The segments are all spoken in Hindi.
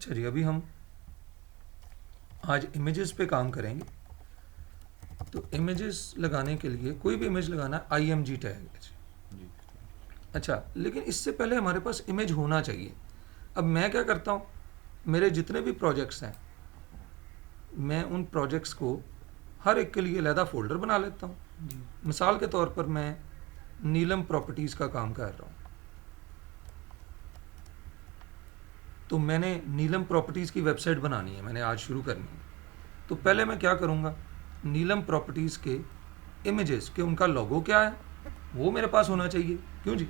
अच्छा जी, अभी हम आज इमेजेस पे काम करेंगे। तो इमेजेस लगाने के लिए कोई भी इमेज लगाना IMG टैग है जी। अच्छा, लेकिन इससे पहले हमारे पास इमेज होना चाहिए। अब मैं क्या करता हूँ, मेरे जितने भी प्रोजेक्ट्स हैं मैं उन प्रोजेक्ट्स को हर एक के लिए अलहदा फोल्डर बना लेता हूँ। मिसाल के तौर पर मैं नीलम प्रॉपर्टीज़ का काम कर रहा हूँ, तो मैंने नीलम प्रॉपर्टीज़ की वेबसाइट बनानी है, मैंने आज शुरू करनी है। तो पहले मैं क्या करूँगा, नीलम प्रॉपर्टीज़ के इमेजेस के उनका लोगो क्या है वो मेरे पास होना चाहिए। क्यों जी,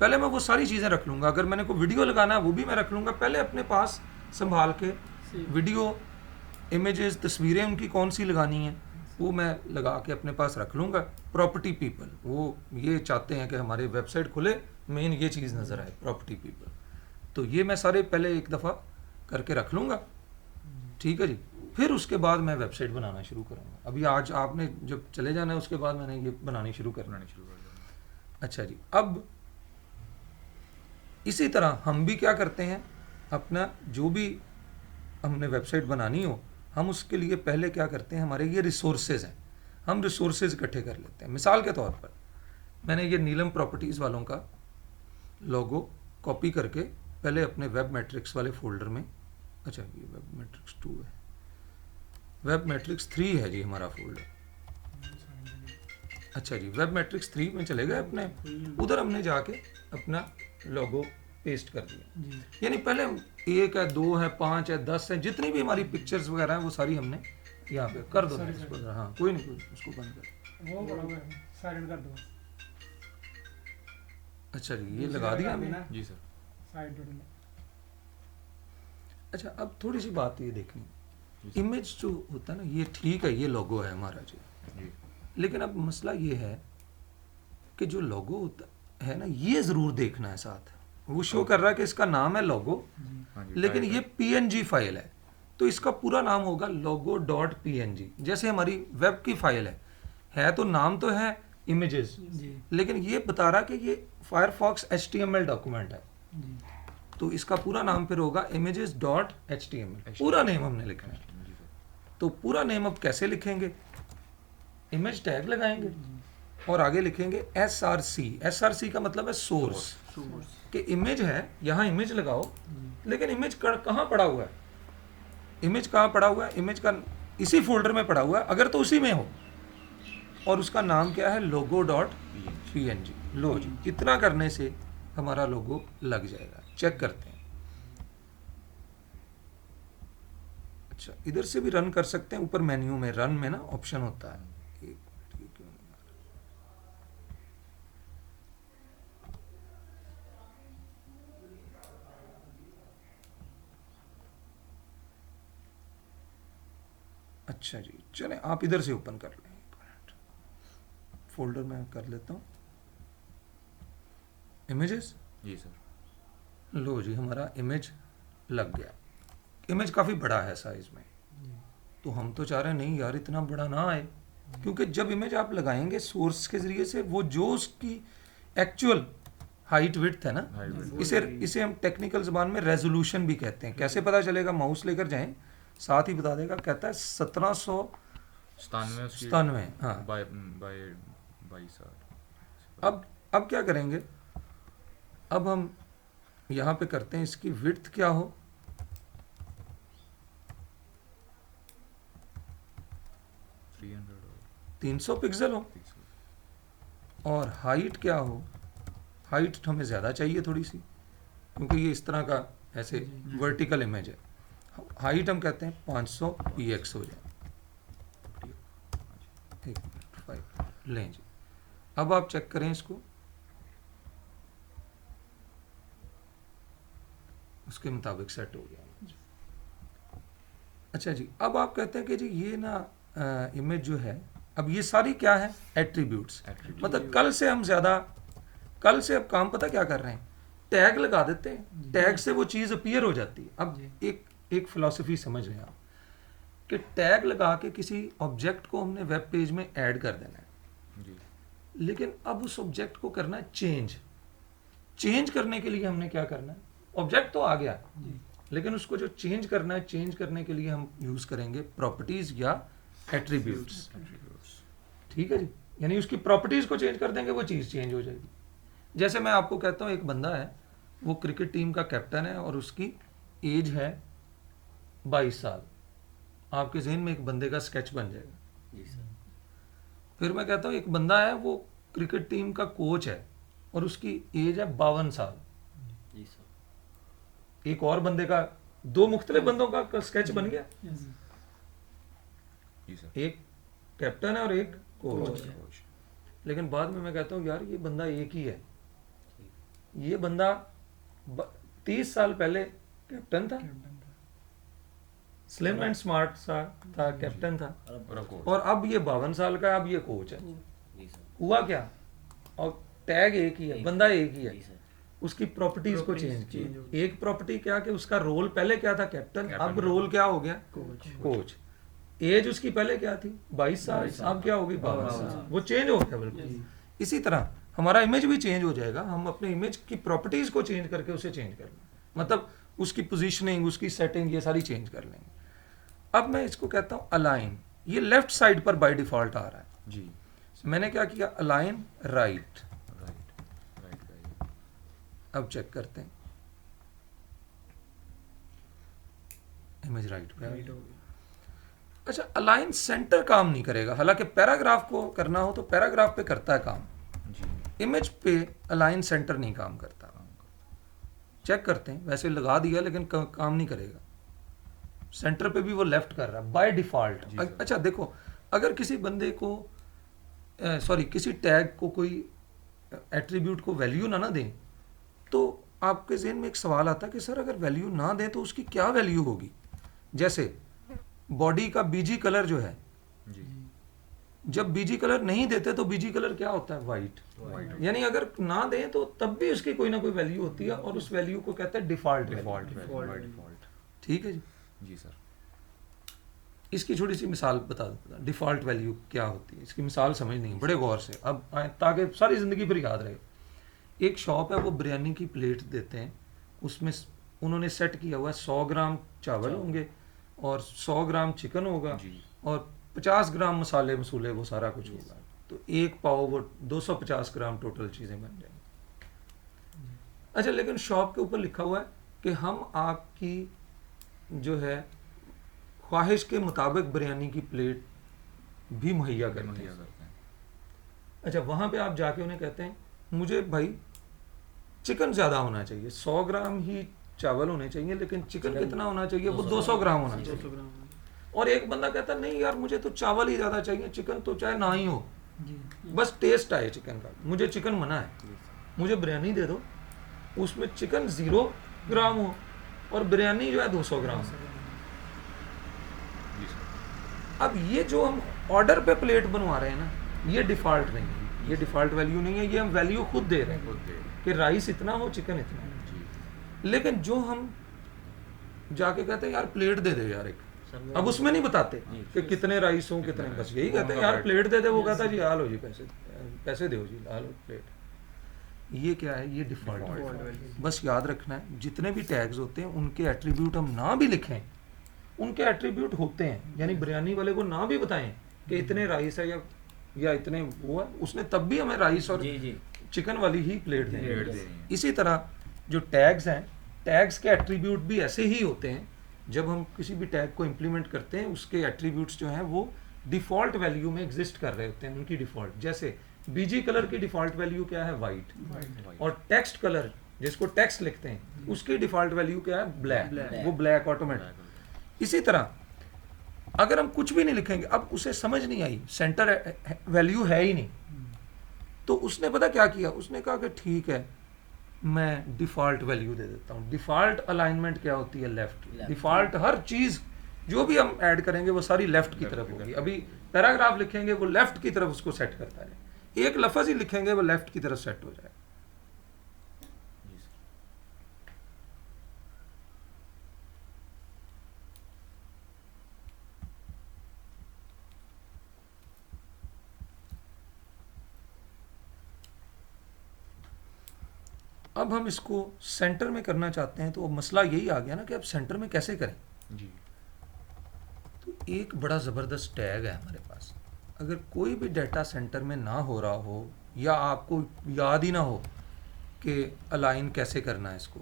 पहले मैं वो सारी चीज़ें रख लूँगा। अगर मैंने को वीडियो लगाना है वो भी मैं रख लूँगा, पहले अपने पास संभाल के वीडियो इमेजेस तस्वीरें उनकी कौन सी लगानी है वो मैं लगा के अपने पास रख लूँगा। प्रॉपर्टी पीपल वो ये चाहते हैं कि हमारे वेबसाइट खुले, मेन ये चीज़ नज़र आए प्रॉपर्टी पीपल, तो ये मैं सारे पहले एक दफ़ा करके रख लूँगा। ठीक है जी, फिर उसके बाद मैं वेबसाइट बनाना शुरू करूँगा। अभी आज आपने जब चले जाना है उसके बाद मैंने ये बनानी शुरू कर देना। अच्छा जी, अब इसी तरह हम भी क्या करते हैं, अपना जो भी हमने वेबसाइट बनानी हो हम उसके लिए पहले क्या करते हैं, हमारे ये रिसोर्सेज हैं, हम रिसोर्सेज इकट्ठे कर लेते हैं। मिसाल के तौर पर मैंने ये नीलम प्रॉपर्टीज़ वालों का लोगो कॉपी करके पहले अपने वेब मैट्रिक्स वाले फोल्डर में, अच्छा ये वेब मैट्रिक्स 2 है, वेब मैट्रिक्स 3 है जी हमारा फोल्डर। अच्छा जी, वेब मैट्रिक्स 3 में चले गए अपने, उधर हमने जाके अपना लोगो पेस्ट कर दिया। यानी पहले 1 है, 2 है, 5 है, 10 है, जितनी भी हमारी पिक्चर्स वगैरह हैं वो सारी हमने यहाँ पे कर दो। हाँ कोई नहीं, कोई उसको बंद कर, साइलेंट कर दो। अच्छा जी, ये लगा दिया हमने जी सर, साइड। अच्छा, अब थोड़ी सी बात ये देखनी, इमेज जो होता है ना ये ठीक है, ये लोगो है हमारा जी, लेकिन अब मसला ये है कि जो लोगो होता है ना ये ज़रूर देखना है साथ। वो शो कर रहा है कि इसका नाम है लोगो, लेकिन ये PNG फाइल है, तो इसका पूरा नाम होगा logo.png। जैसे हमारी वेब की फाइल है तो नाम तो है इमेजेस, लेकिन ये बता रहा कि ये फायरफॉक्स HTML डॉक्यूमेंट है, तो इसका पूरा नाम फिर होगा images.html, पूरा नेम हमने लिखना है। तो पूरा नेम अब कैसे लिखेंगे, इमेज टैग लगाएंगे और आगे लिखेंगे SRC। SRC का मतलब है सोर्स, कि इमेज है, यहाँ इमेज लगाओ, लेकिन इमेज कहाँ पड़ा हुआ है, इमेज कहाँ पड़ा हुआ है, इमेज का इसी फोल्डर में पड़ा हुआ है अगर तो उसी में हो, और उसका नाम क्या है logo.png। लो जी, इतना करने से हमारा लोगो लग जाएगा। चेक करते हैं। अच्छा, इधर से भी रन कर सकते हैं, ऊपर मेन्यू में रन में ना ऑप्शन होता है। अच्छा जी, चलें आप इधर से ओपन कर लें, फोल्डर में कर लेता हूँ इमेजेस। जी सर, लो जी, हमारा इमेज लग गया। इमेज काफ़ी बड़ा है साइज में, तो हम तो चाह रहे हैं नहीं यार इतना बड़ा ना आए, क्योंकि जब इमेज आप लगाएंगे सोर्स के ज़रिए से वो जो उसकी एक्चुअल हाइट विड्थ है ना, इसे हम टेक्निकल ज़बान में रेजोल्यूशन भी कहते हैं। कैसे पता चलेगा, माउस लेकर जाएं साथ ही बता देगा, कहता है 1797। हाँ, बाय 22। अब क्या करेंगे, अब हम यहाँ पे करते हैं इसकी विड्थ क्या हो, 300 पिक्सल हो, और हाइट क्या हो, हाइट हमें ज़्यादा चाहिए थोड़ी सी, क्योंकि ये इस तरह का ऐसे वर्टिकल इमेज है। हाइट हम कहते हैं 500 px हो जाए। 5 लें जी, अब आप चेक करें इसको, उसके मुताबिक सेट हो गया। अच्छा जी, अब आप कहते हैं कि जी ये ना इमेज जो है, अब ये सारी क्या है, एट्रीब्यूट्स। मतलब कल से अब काम पता क्या कर रहे हैं, टैग लगा देते हैं, टैग से वो चीज़ अपीयर हो जाती है। अब एक फिलॉसफी समझ लें आप, कि टैग लगा के किसी ऑब्जेक्ट को हमने वेब पेज में ऐड कर देना है, लेकिन अब उस ऑब्जेक्ट को करना है चेंज करने के लिए हमने क्या करना है, ऑब्जेक्ट तो आ गया, लेकिन उसको जो चेंज करना है, चेंज करने के लिए हम यूज़ करेंगे प्रॉपर्टीज़ या एट्रीब्यूट्स। ठीक है जी, यानी उसकी प्रॉपर्टीज़ को चेंज कर देंगे, वो चीज़ चेंज हो जाएगी। जैसे मैं आपको कहता हूँ एक बंदा है, वो क्रिकेट टीम का कैप्टन है और उसकी एज है 22 साल। आपके जहन में एक बंदे का स्केच बन जाएगा। जी सर। फिर मैं कहता हूँ एक बंदा है, वो क्रिकेट टीम का कोच है और उसकी एज है 52 साल। जी सर। एक और बंदे का, दो मुख्तलिफ बंदों का स्केच बन गया। जी सर। एक कैप्टन है और एक कोच कोच है। है। लेकिन बाद में मैं कहता हूँ यार ये बंदा एक ही है। ये बंदा 30 साल पहले कैप्टन था, स्लिम एंड स्मार्ट सा था, कैप्टन था, और अब कोच। और अब ये 52 साल का है, अब ये कोच है। जी सर। हुआ क्या? और टैग एक ही है, बंदा एक ही है, जी सर। उसकी प्रॉपर्टीज को चेंज change किया। एक प्रॉपर्टी क्या कि उसका रोल पहले क्या था, कैप्टन, अब कैप्टन रोल क्या हो गया, कोच। एज उसकी पहले क्या थी, 22 साल, अब क्या होगी, 52 साल। वो चेंज हो गया बिल्कुल। इसी तरह हमारा इमेज भी चेंज हो जाएगा। हम अपने इमेज की प्रॉपर्टीज को चेंज करके उसे चेंज कर लेंगे, मतलब उसकी पोजीशनिंग, उसकी सेटिंग, ये सारी चेंज कर लेंगे। अब मैं इसको कहता हूँ अलाइन। ये लेफ्ट साइड पर बाय डिफॉल्ट आ रहा है। जी। मैंने क्या किया, अलाइन राइट। Right right. अब चेक करते हैं, इमेज राइट पे आ गई। अच्छा, अलाइन सेंटर काम नहीं करेगा, हालांकि पैराग्राफ को करना हो तो पैराग्राफ पे करता है काम। जी। इमेज पे अलाइन सेंटर नहीं काम करता। चेक करते हैं, वैसे लगा दिया लेकिन काम नहीं करेगा। सेंटर पे भी वो लेफ्ट कर रहा है बाय डिफॉल्ट। Ji sir. अच्छा देखो, अगर किसी बंदे को सॉरी किसी टैग को, कोई एट्रीब्यूट को वैल्यू ना दें, तो आपके जहन में एक सवाल आता है कि सर अगर वैल्यू ना दें तो उसकी क्या वैल्यू होगी। जैसे बॉडी का बीजी कलर जो है, जी। जब बीजी कलर नहीं देते तो बीजी कलर क्या होता है, वाइट। वाइट। यानी अगर ना दें तो तब भी उसकी कोई ना कोई वैल्यू होती है, और उस वैल्यू को कहते हैं डिफॉल्ट। Default by default. ठीक है जी। जी सर। इसकी छोटी सी मिसाल बता देता हूं, डिफॉल्ट वैल्यू क्या होती है। इसकी मिसाल समझनी है बड़े गौर से, अब ताकि सारी ज़िंदगी पर याद रहे। एक शॉप है, वो बिरयानी की प्लेट देते हैं, उसमें उन्होंने सेट किया हुआ है 100 ग्राम चावल होंगे और 100 ग्राम चिकन होगा जी। और 50 ग्राम मसाले मसूले, वो सारा कुछ होगा। तो एक पाव वो 250 ग्राम टोटल चीज़ें बन जाएंगी। अच्छा, लेकिन शॉप के ऊपर लिखा हुआ है कि हम आपकी जो है ख्वाहिश के मुताबिक बिरयानी की प्लेट भी मुहैया करते मुहैया हैं। करते हैं। अच्छा, वहाँ पे आप जाके उन्हें कहते हैं मुझे भाई चिकन ज़्यादा होना चाहिए, 100 ग्राम ही चावल होने चाहिए, लेकिन चिकन कितना होना चाहिए, वो 200 ग्राम होना चाहिए। और एक बंदा कहता नहीं यार मुझे तो चावल ही ज़्यादा चाहिए, चिकन तो चाहे ना ही हो, बस टेस्ट आए चिकन का, मुझे चिकन मना है, मुझे बिरयानी दे दो उसमें चिकन 0 ग्राम हो और बिरयानी जो है 200 ग्राम हो। जी सर। अब ये जो हम ऑर्डर पे प्लेट बनवा रहे हैं ना, ये डिफ़ॉल्ट नहीं है, ये डिफ़ॉल्ट वैल्यू नहीं है, ये हम वैल्यू खुद दे रहे हैं खुद दे। कि राइस इतना हो, चिकन इतना हो। जी। लेकिन जो हम जाके कहते हैं यार प्लेट दे दे यार एक, अब उसमें नहीं बताते कि कितने राइस हो, कितने, बस यही कहते हैं यार प्लेट दे दे। वो कहता है जी आ लो जी, पैसे पैसे दो जी, ला लो प्लेट। ये क्या है, ये डिफ़ॉल्ट। बस याद रखना है, जितने भी टैग्स होते हैं उनके एट्रीब्यूट हम ना भी लिखें, उनके एट्रीब्यूट होते हैं। यानी बिरयानी वाले को ना भी बताएं कि इतने राइस है या इतने वो है, उसने तब भी हमें राइस और जी जी। चिकन वाली ही प्लेट प्लेट देनी दे है। रही है। इसी तरह जो टैग्स हैं, टैग्स के एट्रीब्यूट भी ऐसे ही होते हैं। जब हम किसी भी टैग को इम्प्लीमेंट करते हैं, उसके एट्रीब्यूट्स जो हैं वो डिफ़ॉल्ट वैल्यू में एग्जिस्ट कर रहे होते हैं, उनकी डिफ़ॉल्ट। जैसे बीजी कलर की डिफ़ॉल्ट वैल्यू क्या है, वाइट, वाइट। और टेक्स्ट कलर जिसको टेक्स्ट लिखते हैं उसकी डिफ़ॉल्ट वैल्यू क्या है, ब्लैक, Black। वो ब्लैक ऑटोमेटिक। इसी तरह अगर हम कुछ भी नहीं लिखेंगे, अब उसे समझ नहीं आई, सेंटर वैल्यू है ही नहीं, तो उसने पता क्या किया, उसने कहा कि ठीक है मैं डिफ़ॉल्ट वैल्यू दे देता हूँ। डिफ़ॉल्ट अलाइनमेंट क्या होती है, लेफ्ट। डिफ़ॉल्ट हर चीज़ जो भी हम ऐड करेंगे वो सारी लेफ्ट की तरफ होगी। अभी पैराग्राफ लिखेंगे वो लेफ्ट की तरफ उसको सेट करता है, एक लफ्ज़ ही लिखेंगे वो लेफ्ट की तरफ सेट हो जाएगा। जी सर। अब हम इसको सेंटर में करना चाहते हैं, तो अब मसला यही आ गया ना कि अब सेंटर में कैसे करें। जी तो एक बड़ा ज़बरदस्त टैग है हमारे पास। अगर कोई भी डाटा सेंटर में ना हो रहा हो या आपको याद ही ना हो कि अलाइन कैसे करना है इसको,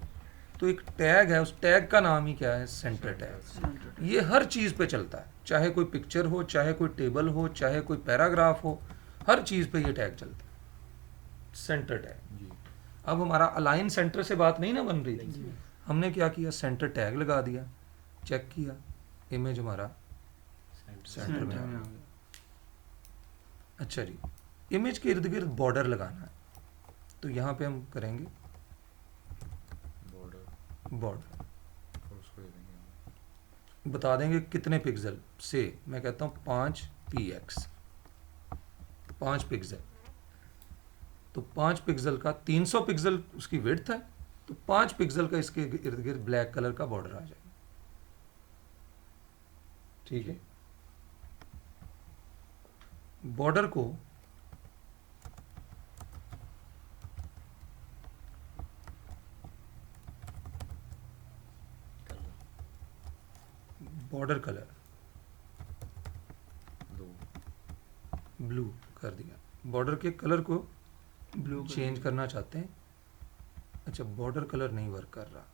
तो एक टैग है, उस टैग का नाम ही क्या है, सेंटर टैग। ये हर चीज़ पे चलता है, चाहे कोई पिक्चर हो, चाहे कोई टेबल हो, चाहे कोई पैराग्राफ हो, हर चीज़ पे ये टैग चलता है, सेंटर टैग। जी अब हमारा अलाइन सेंटर से बात नहीं ना बन रही थी, हमने क्या किया, सेंटर टैग लगा दिया, चेक किया, इमेज हमारा सेंटर में आ गया। अच्छा जी, इमेज के इर्द गिर्द बॉर्डर लगाना है, तो यहाँ पे हम करेंगे बॉर्डर, और उसको दे देंगे हम। बता देंगे कितने पिक्सल से, मैं कहता हूँ 5px, 5 पिक्सल, तो 5 पिक्सल का 300 पिक्सल उसकी विड्थ है, तो 5 पिक्सल का इसके इर्द गिर्द ब्लैक कलर का बॉर्डर आ जाएगा। ठीक है, बॉर्डर को बॉर्डर कलर दो ब्लू कर दिया, बॉर्डर के कलर को ब्लू चेंज करना चाहते हैं। अच्छा, बॉर्डर कलर नहीं वर्क कर रहा।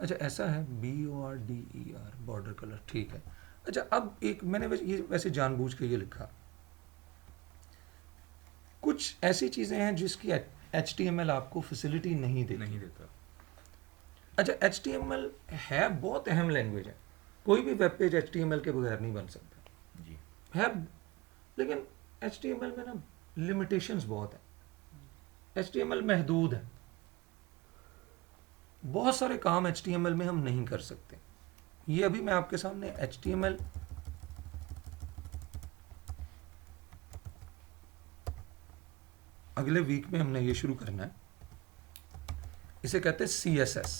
अच्छा, ऐसा है BORDER बॉर्डर कलर, ठीक है। अच्छा, अब एक मैंने ये वैसे जानबूझ के ये लिखा, कुछ ऐसी चीज़ें हैं जिसकी HTML आपको फैसिलिटी नहीं देती। नहीं देता। अच्छा, HTML है बहुत अहम लैंग्वेज है, कोई भी वेब पेज HTML के बगैर नहीं बन सकता जी है, लेकिन HTML में ना लिमिटेशंस बहुत है, HTML महदूद है, बहुत सारे काम HTML में हम नहीं कर सकते। ये अभी मैं आपके सामने HTML अगले वीक में हमने ये शुरू करना है, इसे कहते हैं CSS।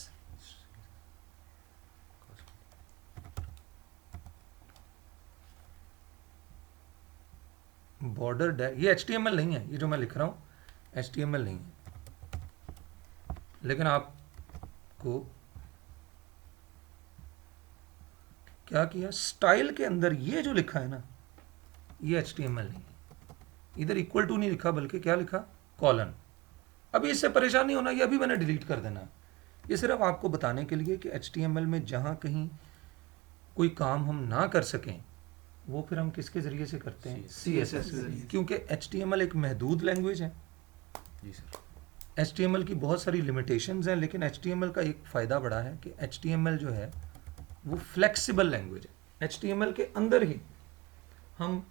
बॉर्डर ये HTML नहीं है, ये जो मैं लिख रहा हूँ HTML नहीं है, लेकिन आपको क्या किया, स्टाइल के अंदर ये जो लिखा है ना, ये HTML नहीं है, इधर इक्वल टू नहीं लिखा, बल्कि क्या लिखा, कॉलन। अभी इससे परेशान नहीं होना, ये अभी मैंने डिलीट कर देना है। ये सिर्फ आपको बताने के लिए कि HTML में जहाँ कहीं कोई काम हम ना कर सकें, वो फिर हम किसके ज़रिए से करते हैं, CSS के ज़रिए। क्योंकि HTML एक महदूद लैंग्वेज है। जी सर। HTML की बहुत सारी लिमिटेशंस हैं, लेकिन HTML का एक फ़ायदा बड़ा है कि HTML जो है वो फ्लेक्सिबल लैंग्वेज है। HTML के अंदर ही हम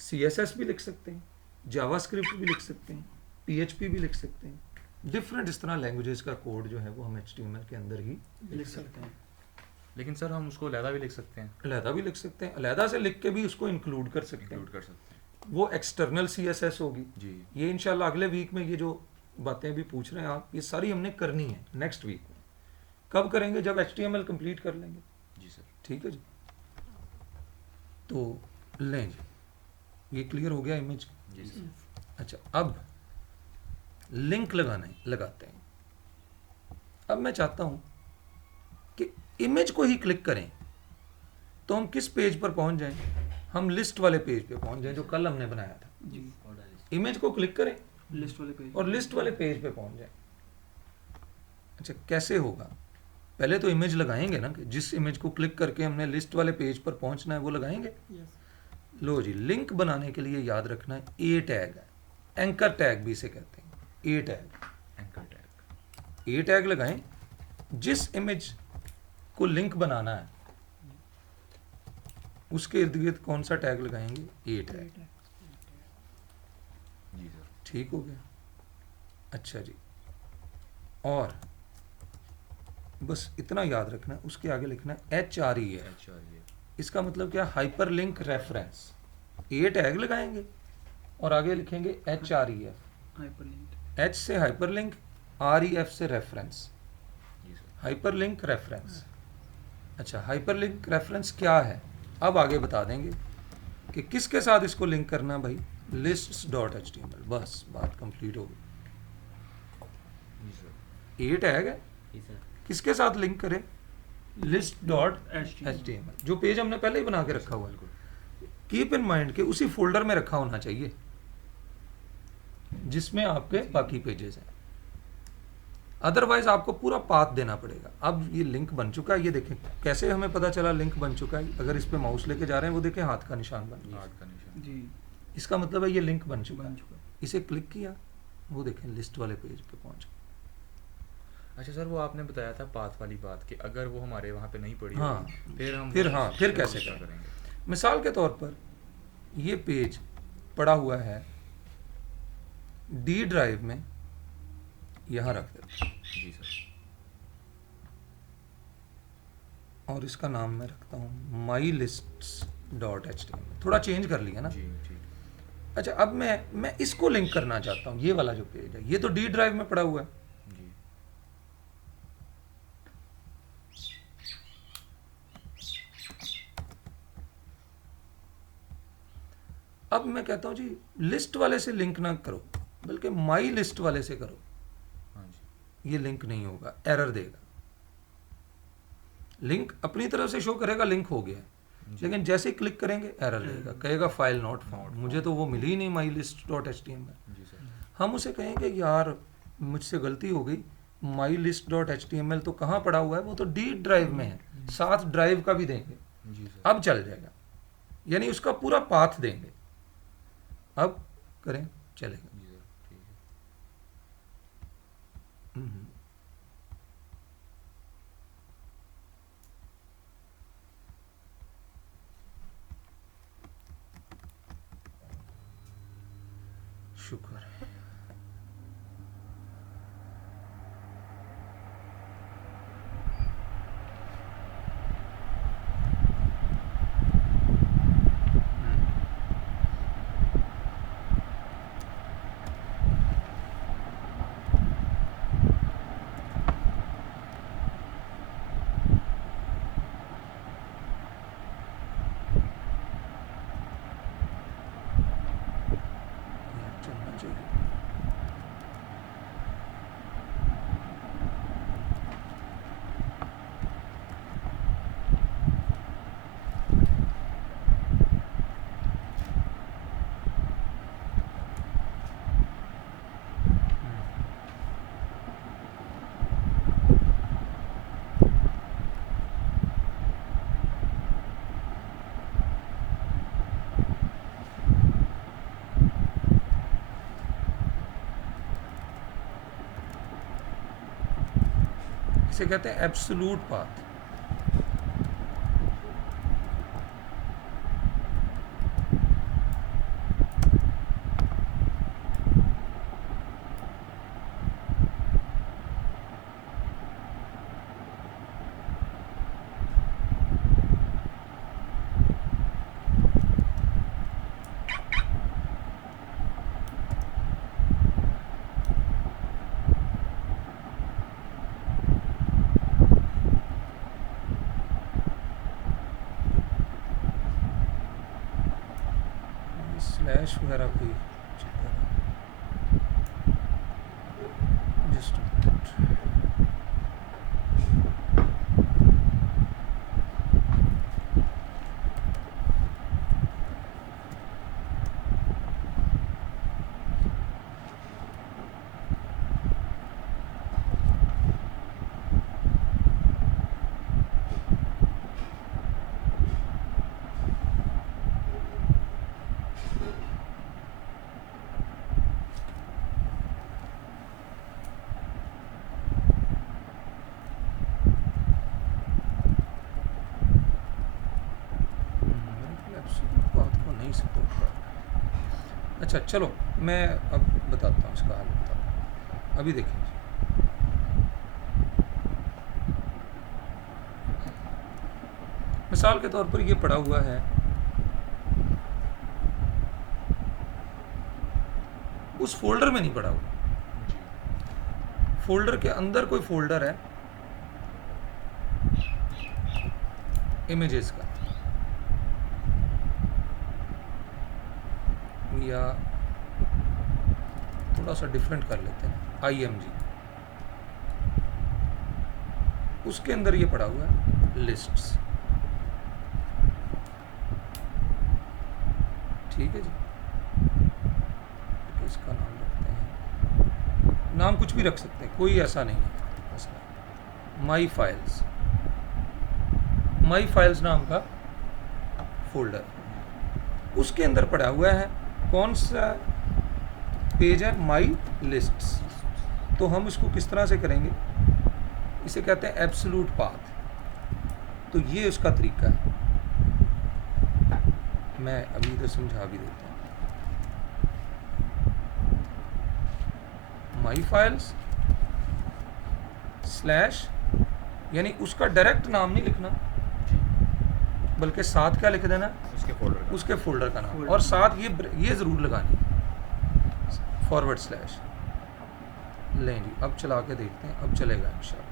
CSS भी लिख सकते हैं, जावास्क्रिप्ट भी लिख सकते हैं, PHP भी लिख सकते हैं, डिफरेंट इस तरह लैंग्वेजेस का कोड जो है वो हम HTML के अंदर ही लिख सकते हैं। लेकिन सर हम उसको अलहदा भी लिख सकते हैं, अलहदा भी लिख सकते हैं, अलहदा से लिख के भी उसको इंक्लूड कर सकते हैं। इंक्लूड कर सकते हैं। वो एक्सटर्नल CSS होगी। जी ये इंशाल्लाह अगले वीक में, ये जो बातें अभी पूछ रहे हैं आप, ये सारी हमने करनी है नेक्स्ट वीक में। कब करेंगे, जब HTML कंप्लीट कर लेंगे। जी सर। ठीक है जी, तो लें जी, ये क्लियर हो गया इमेज। जी सर। अच्छा, अब लिंक लगाते हैं। अब मैं चाहता हूं कि इमेज को ही क्लिक करें, तो हम किस पेज पर पहुंच जाएं, हम लिस्ट वाले पेज पे पहुंच जाएं जो कल हमने बनाया था। जी, इमेज को क्लिक करें लिस्ट वाले पेज और लिस्ट वाले पेज पे पहुंच जाएं। अच्छा, कैसे होगा, पहले तो इमेज लगाएंगे ना, कि जिस इमेज को क्लिक करके हमने लिस्ट वाले पेज पर पहुंचना है वो लगाएंगे। लो जी, लिंक बनाने के लिए याद रखना है ए टैग है, एंकर टैग भी इसे कहते हैं, A tag. Anchor tag. A tag लगाएं, जिस इमेज को लिंक बनाना है उसके इर्द गिर्द कौन सा टैग लगाएंगे, ए टैग। जी सर। ठीक हो गया। अच्छा जी, और बस इतना याद रखना है, उसके आगे लिखना है HREF। HREF। इसका मतलब क्या, हाइपर लिंक रेफरेंस। ए टैग लगाएंगे और आगे लिखेंगे HREF, हाइपरलिंक। H से हाइपर लिंक, REF से रेफरेंस, जी सर। Hyper link reference. अच्छा, हाइपर लिंक रेफरेंस क्या है, अब आगे बता देंगे कि किसके साथ इसको लिंक करना है भाई, lists.html। बस बात कंप्लीट हो गई। ए टैग है, जी सर किसके साथ लिंक करें, लिस्ट डॉट HTML HTML, जो पेज हमने पहले ही बना के रखा हुआ है। कीप इन माइंड कि उसी फोल्डर में रखा होना चाहिए जिसमें आपके बाकी पेजेस हैं, अदरवाइज आपको पूरा पाथ देना पड़ेगा। अब ये लिंक बन चुका है, ये देखें कैसे हमें पता चला लिंक बन चुका है। अगर इस पे माउस लेके जा रहे हैं वो देखें हाथ का निशान बन गया, आर्ट का निशान। जी इसका मतलब है ये लिंक बन चुका बन है। चुका है। इसे क्लिक किया, वो देखें लिस्ट वाले पेज पे पहुंच गए। अच्छा सर, वो आपने बताया था पाथ वाली बात कि अगर वो हमारे वहाँ पे नहीं पड़ी हाँ, होगी, फिर हम फिर कैसे क्या करें? करेंगे? मिसाल के तौर पर ये पेज पड़ा हुआ है डी ड्राइव में, यहाँ रख देते हैं जी सर। और इसका नाम मैं रखता हूँ माई लिस्ट डॉट HTML, थोड़ा चेंज कर लिया ना। जी जी अच्छा, अब मैं इसको लिंक करना चाहता हूँ, ये वाला जो पेज है, ये तो डी ड्राइव में पड़ा हुआ है। जी। अब मैं कहता हूँ जी लिस्ट वाले से लिंक ना करो, बल्कि माई लिस्ट वाले से करो। हाँ जी। ये लिंक नहीं होगा, एरर देगा। लिंक अपनी तरफ से शो करेगा लिंक हो गया, लेकिन जैसे ही क्लिक करेंगे एरर देगा, कहेगा फाइल नॉट फाउंड, मुझे तो वो मिली ही नहीं माई लिस्ट डॉट HTML। जी सर। हम उसे कहेंगे यार मुझसे गलती हो गई, माई लिस्ट डॉट HTML तो कहाँ पड़ा हुआ है, वो तो डी ड्राइव में है, साथ ड्राइव का भी देंगे, जी सर। अब चल जाएगा। यानी उसका पूरा पाथ देंगे, अब करें चलेगा। जी सर, ठीक है। हम्म। शुक्र है। चलना चाहिए। इसे कहते हैं एब्सोल्यूट पाथ। स्लैश वगैरह कोई चक्कर है। जस्ट एब्सोल्यूट पाथ को नहीं सपोर्ट कर रहा। अच्छा चलो मैं अब बताता हूँ इसका हल बताता हूँ। अभी देखिए मिसाल के तौर पर ये पड़ा हुआ है उस फोल्डर में नहीं पड़ा हुआ, फोल्डर के अंदर कोई फोल्डर है इमेजेस का, या थोड़ा सा डिफरेंट कर लेते हैं IMG। उसके अंदर ये पड़ा हुआ है लिस्ट्स। ठीक है जी, तो इसका नाम रखते हैं, नाम कुछ भी रख सकते हैं, कोई ऐसा नहीं है मसला। माई फाइल्स, माई फाइल्स नाम का फोल्डर, उसके अंदर पड़ा हुआ है कौन सा पेज है, माई लिस्ट्स। तो हम इसको किस तरह से करेंगे, इसे कहते हैं एब्सोल्यूट पाथ। तो ये उसका तरीका है, मैं अभी इधर समझा भी देता हूँ। माई फाइल्स स्लैश, यानी उसका डायरेक्ट नाम नहीं लिखना, बल्कि साथ क्या लिख देना, उसके फोल्डर का नाम, और साथ ये ज़रूर लगानी, फॉरवर्ड स्लैश। लें जी, अब चला के देखते हैं, अब चलेगा इंशाल्लाह।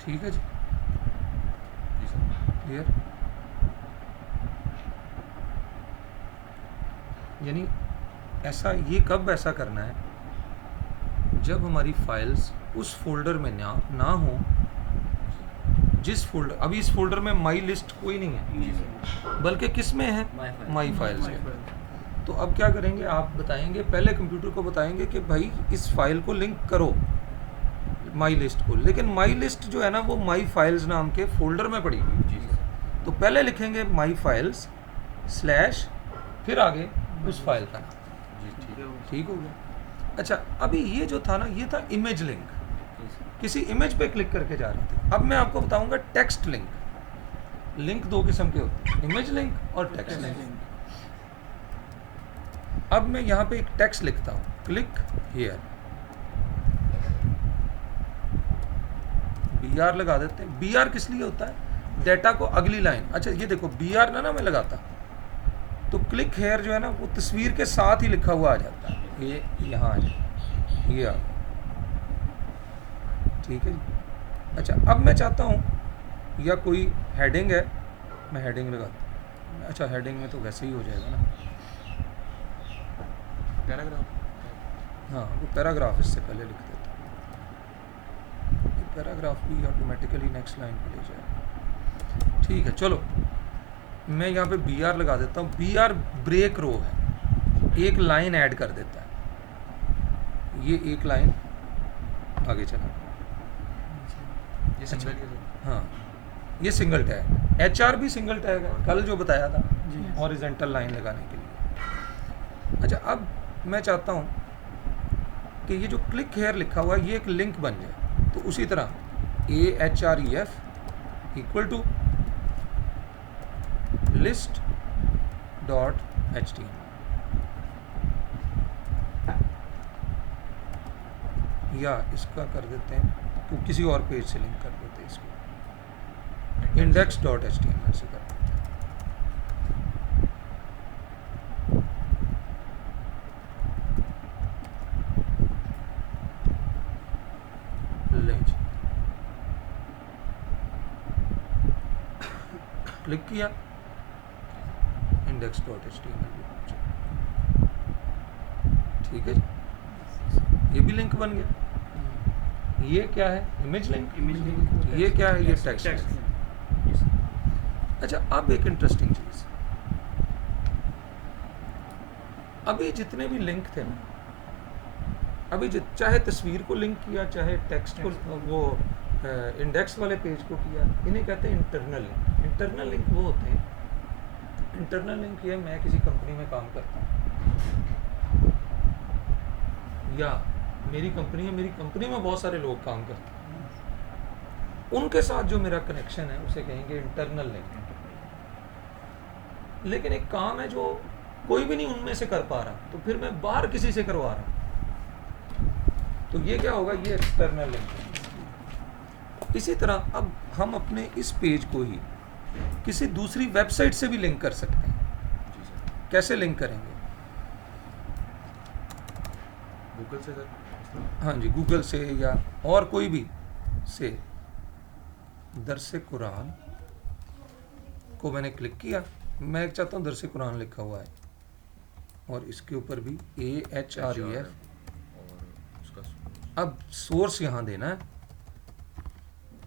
ठीक है जी, क्लियर। यानी ऐसा, ये कब ऐसा करना है, जब हमारी फाइल्स उस फोल्डर में ना हो जिस फोल्डर, अभी इस फोल्डर में माई लिस्ट कोई नहीं है, बल्कि किस में है, माई फाइल्स है। तो अब क्या करेंगे, आप बताएंगे, पहले कंप्यूटर को बताएंगे कि भाई इस फाइल को लिंक करो माई लिस्ट को, लेकिन माई लिस्ट जो है ना वो माई फाइल्स नाम के फोल्डर में पड़ी हुई है। तो पहले लिखेंगे माई फाइल्स स्लैश, फिर आगे उस फाइल का नाम। ठीक हो गया। अच्छा, अभी ये जो था ना, ये था इमेज लिंक, किसी इमेज पे क्लिक करके जा रहे थे। अब मैं आपको बताऊंगा टेक्स्ट लिंक। लिंक दो किस्म के होते हैं, इमेज लिंक और टेक्स्ट लिंक। अब मैं यहाँ पे एक टेक्स्ट लिखता हूँ, क्लिक हियर, BR लगा देते हैं। BR किस लिए होता है, डेटा को अगली लाइन। अच्छा ये देखो, BR ना मैं लगाता तो क्लिक हेयर जो है ना वो तस्वीर के साथ ही लिखा हुआ आ जाता है, ये यहाँ आ जाए, ये आ गया। ठीक है जी। अच्छा, अब मैं चाहता हूँ या कोई हेडिंग है, मैं हेडिंग लगाता हूँ। अच्छा, हेडिंग में तो वैसे ही हो जाएगा ना, पैराग्राफ, हाँ वो पैराग्राफ इससे पहले लिख देता हूँ, पैराग्राफ भी ऑटोमेटिकली नेक्स्ट लाइन पे ले जाएगा। ठीक है, चलो मैं यहाँ पे BR लगा देता हूँ। BR ब्रेक रो है, एक लाइन ऐड कर देता है, ये एक लाइन आगे चला। ये सिंगल के साथ, हाँ ये सिंगल टैग, HR भी सिंगल टैग है, कल जो बताया था जी। हॉरिजॉन्टल लाइन लगाने के लिए। अच्छा, अब मैं चाहता हूँ कि ये जो क्लिक हेयर लिखा हुआ है ये एक लिंक बन जाए, तो उसी तरह AHREF equal to list dot HTML, या इसका कर देते हैं तो किसी और पेज से लिंक कर देते हैं इसको, इंडेक्स डॉट HTML से कर देते हैं। ले जी, क्लिक किया, इंडेक्स डॉट HTML भी पहुंचा। ठीक है जी, ये भी लिंक बन गया। ये क्या है, इमेज लिंक। Image link. ये क्या है, ये टेक्स्ट टेक्स्ट लिंक। अच्छा, अब एक इंटरेस्टिंग चीज, अभी जितने भी लिंक थे ना, अभी चाहे तस्वीर को लिंक किया, चाहे टेक्स्ट को, वो इंडेक्स वाले पेज को किया, इन्हें कहते हैं इंटरनल लिंक। इंटरनल लिंक वो होते हैं, इंटरनल लिंक ये, मैं किसी कंपनी में काम करता हूँ या मेरी कंपनी है, मेरी कंपनी में बहुत सारे लोग काम करते हैं, उनके साथ जो मेरा कनेक्शन है उसे कहेंगे इंटरनल लिंक। लेकिन एक काम है जो कोई भी नहीं उनमें से कर पा रहा, तो फिर मैं बाहर किसी से करवा रहा हूं, तो ये क्या होगा, ये एक्सटर्नल लिंक है। इसी तरह अब हम अपने इस पेज को ही किसी दूसरी वेबसाइट से भी लिंक कर सकते हैं। जी सर। कैसे लिंक करेंगे? गूगल से सर? हाँ जी, गूगल से या और कोई भी से। दरसे कुरान को मैंने क्लिक किया, मैं चाहता हूँ दरसे कुरान लिखा हुआ है और इसके ऊपर भी AHREF। और उसका अब सोर्स यहाँ देना है,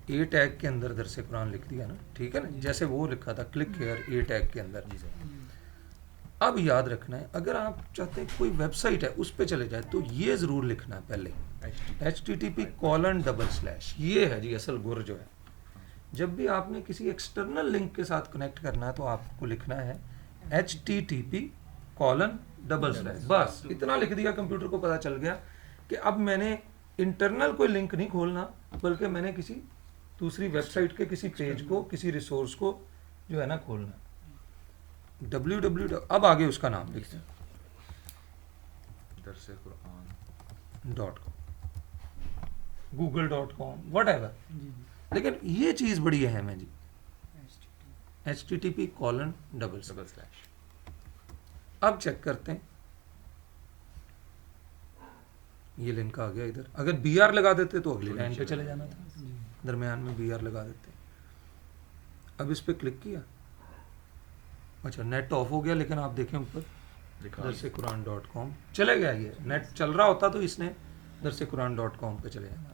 ए टैग के अंदर दरसे कुरान लिख दिया ना, ठीक है ना, जैसे वो लिखा था क्लिक हेयर ए टैग के अंदर। जी सर। अब याद रखना है, अगर आप चाहते हैं कोई वेबसाइट है उस पर चले जाए तो ये ज़रूर लिखना है पहले, http:// ये है जी असल गुर जो है। जब भी आपने किसी एक्सटर्नल लिंक के साथ कनेक्ट करना है तो आपको लिखना है http:// बस इतना लिख दिया, कंप्यूटर को पता चल गया कि अब मैंने इंटरनल कोई लिंक नहीं खोलना, बल्कि मैंने किसी दूसरी वेबसाइट के किसी पेज को, किसी रिसोर्स को जो है ना खोलना। www, अब आगे उसका नाम लिख दें दरसे कुरान .com, google.com, whatever। जी लेकिन ये चीज़ बड़ी अहम है जी, http:// अब चेक करते हैं, ये लिंक आ गया इधर। अगर BR लगा देते तो अगली लाइन पे चले जाना था, दरमियान में BR लगा देते। अब इस पे क्लिक किया, अच्छा नेट ऑफ हो गया, लेकिन आप देखें ऊपर लिखा दरसेकुरान.com चले गया। ये नेट चल रहा होता तो इसने दरसेकुरान.com पे चले जाना था।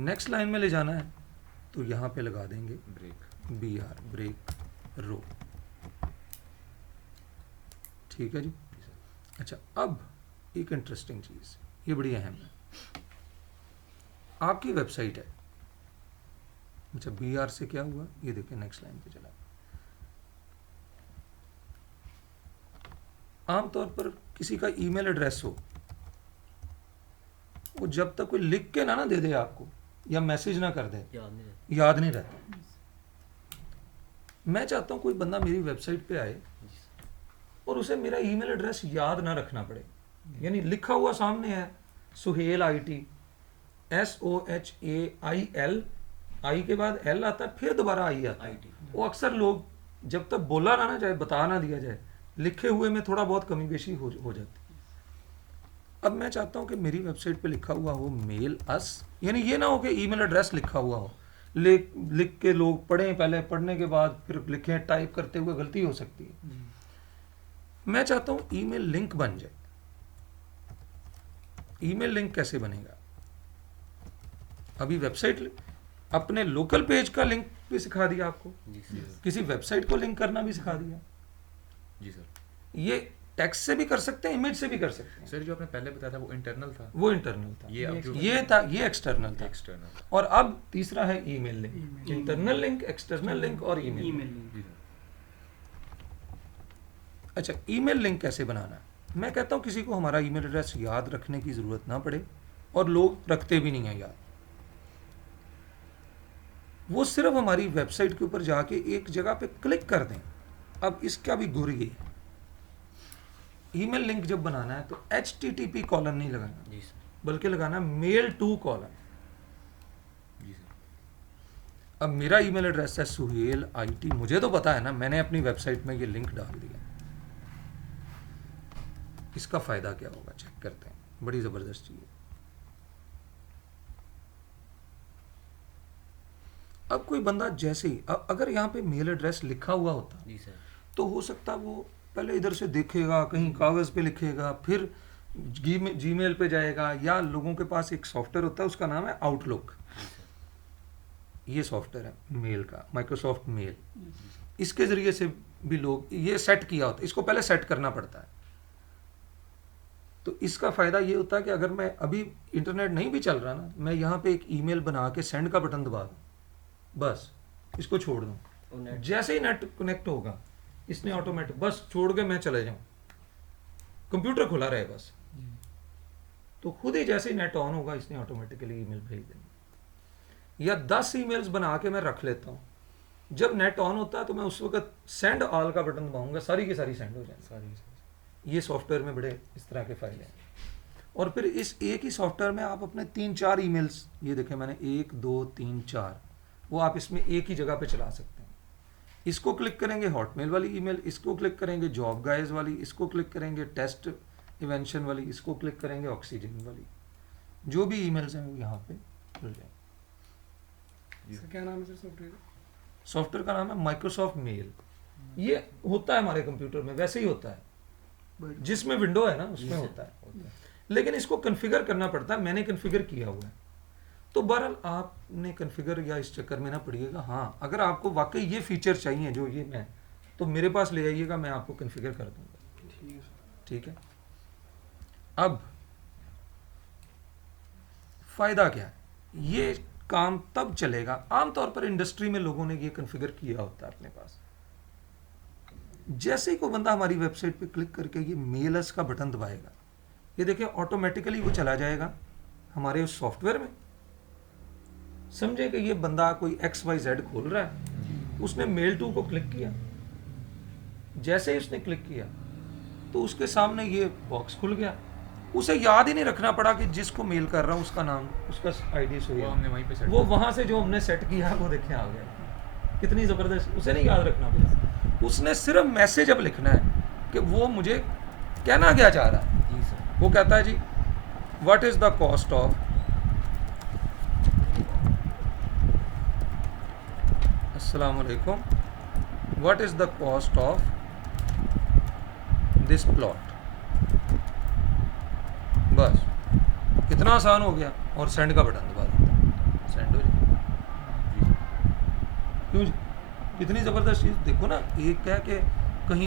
नेक्स्ट लाइन में ले जाना है तो यहाँ पे लगा देंगे ब्रेक। BR, ब्रेक रो, ठीक है जी। अच्छा, अब एक इंटरेस्टिंग चीज़, ये बड़ी अहम है। आपकी वेबसाइट है, अच्छा BR से क्या हुआ, ये देखिए नेक्स्ट लाइन पे चला। आमतौर पर किसी का ईमेल एड्रेस हो, वो जब तक कोई लिख के ना दे दे आपको या मैसेज ना कर दे, याद नहीं रहता। याद नहीं रहता। मैं चाहता हूँ कोई बंदा मेरी वेबसाइट पे आए और उसे मेरा ईमेल एड्रेस याद ना रखना पड़े, यानी लिखा हुआ सामने है सुहेल IT, SOHAIL, आई के बाद L आता है, फिर दोबारा आई आता है। IT वो अक्सर लोग जब तक बोला ना जाए, बता ना दिया जाए, लिखे हुए में थोड़ा बहुत कमी बेशी हो जाती है। अब मैं चाहता हूँ कि मेरी वेबसाइट पे लिखा हुआ हो मेल अस, यानी ये ना हो कि ईमेल एड्रेस लिखा हुआ हो, लिख के लोग पढ़ें, पहले पढ़ने के बाद फिर लिखें, टाइप करते हुए गलती हो सकती है। मैं चाहता हूँ ईमेल लिंक बन जाए। ईमेल लिंक कैसे बनेगा? अभी वेबसाइट, अपने लोकल पेज का लिंक भी सिखा दिया आपको, जी सर। किसी वेबसाइट को लिंक करना भी सिखा दिया। जी सर। ये टेक्स्ट से भी कर सकते हैं, इमेज से भी कर सकते हैं। सर जो आपने पहले बताया था वो इंटरनल था, वो इंटरनल था, ये अब जो ये था, ये एक्सटर्नल था। एक्सटर्नल था। और अब तीसरा है email link, internal link, external link और ईमेल ईमेल लिंक। लिंक। जी सर। अच्छा, ईमेल लिंक कैसे बनाना है? मैं कहता हूँ किसी को हमारा ईमेल एड्रेस याद रखने की ज़रूरत ना पड़े, और लोग रखते भी नहीं हैं याद। वो सिर्फ हमारी वेबसाइट के ऊपर जाके एक जगह पे क्लिक कर दें। अब इसका भी गुर ये है, ईमेल लिंक जब बनाना है तो HTTP कॉलन नहीं लगाना, जी सर। बल्कि लगाना mail to colon. Ji sir. अब मेरा ईमेल एड्रेस है सुहेल IT, मुझे तो पता है ना, मैंने अपनी वेबसाइट में ये लिंक डाल दिया। इसका फायदा क्या होगा चेक करते हैं, बड़ी जबरदस्त चीज है। अब कोई बंदा जैसे ही अगर यहाँ पे मेल एड्रेस लिखा हुआ होता जी सर। तो हो सकता वो पहले इधर से देखेगा, कहीं कागज़ पे लिखेगा, फिर जीमेल पे जाएगा, या लोगों के पास एक सॉफ्टवेयर होता है उसका नाम है आउटलुक। जी सर। ये सॉफ्टवेयर है मेल का, माइक्रोसॉफ्ट मेल। इसके ज़रिए से भी लोग ये सेट किया होता है, इसको पहले सेट करना पड़ता है। तो इसका फ़ायदा ये होता है कि अगर मैं अभी इंटरनेट नहीं भी चल रहा ना, मैं यहाँ पे एक ईमेल बना के सेंड का बटन दबा दूँ, बस इसको छोड़ दूँ, और नेट जैसे ही नेट कनेक्ट होगा इसने ऑटोमेटिक बस छोड़ के मैं चले जाऊँ, कंप्यूटर खुला रहे बस, तो खुद ही जैसे ही नेट ऑन होगा इसने ऑटोमेटिकली ईमेल भेज देंगे। या 10 ईमेल्स बना के मैं रख लेता हूँ, जब नेट ऑन होता है तो मैं उस वक्त सेंड ऑल का बटन दबाऊंगा, सारी की सारी सेंड हो जाएंगी। सारी ये सॉफ्टवेयर में बड़े इस तरह के फायदे हैं। और फिर इस एक ही सॉफ्टवेयर में आप अपने 3-4 ईमेल्स, ये देखें मैंने 1 2 3 4, वो आप इसमें एक ही जगह पे चला सकते हैं। इसको क्लिक करेंगे हॉटमेल वाली ईमेल, इसको क्लिक करेंगे जॉब गाइज वाली, इसको क्लिक करेंगे टेस्ट इवेंशन वाली, इसको क्लिक करेंगे ऑक्सीजन वाली, जो भी ईमेल्स हैं वो यहाँ पे खुल जाएंगे। इसका क्या नाम है सर सॉफ्टवेयर? सॉफ्टवेयर का नाम है माइक्रोसॉफ्ट मेल। ये होता है हमारे कंप्यूटर में, वैसे ही होता है, जिसमें विंडो है ना उसमें होता है, लेकिन इसको कॉन्फ़िगर करना पड़ता है। मैंने कॉन्फ़िगर किया हुआ है, तो बहरहाल आपने कॉन्फ़िगर या इस चक्कर में ना पड़िएगा। हाँ, अगर आपको वाकई ये फीचर चाहिए जो ये मैं, तो मेरे पास ले आइएगा, मैं आपको कॉन्फ़िगर कर दूंगा। ठीक है सर। ठीक है। अब फायदा क्या है, ये काम तब चलेगा, आमतौर पर इंडस्ट्री में लोगों ने ये कॉन्फ़िगर किया होता है अपने पास। जैसे ही कोई बंदा हमारी वेबसाइट पे क्लिक करके ये मेलस का बटन दबाएगा, ये देखिए ऑटोमेटिकली वो चला जाएगा हमारे उस सॉफ्टवेयर में। समझे कि ये बंदा कोई XYZ खोल रहा है, उसने मेल टू को क्लिक किया, जैसे ही उसने क्लिक किया तो उसके सामने ये बॉक्स खुल गया। उसे याद ही नहीं रखना पड़ा कि जिसको मेल कर रहा हूँ उसका नाम, उसका ID सो वो हमने वहीं पे सेट वो वहां से जो हमने सेट किया वो देखें आ गया। कितनी ज़बरदस्त, उसे नहीं याद रखना पड़ा, उसने सिर्फ मैसेज अब लिखना है कि वो मुझे कहना क्या चाह रहा है। जी सर। वो कहता है जी what is the cost of, अस्सलाम वालेकुम, what is the cost of this plot. बस कितना आसान हो गया, और सेंड का बटन दबा देता है, सेंड हो जाए। क्यों जी, कितनी ज़बरदस्त चीज़ देखो ना, एक कह के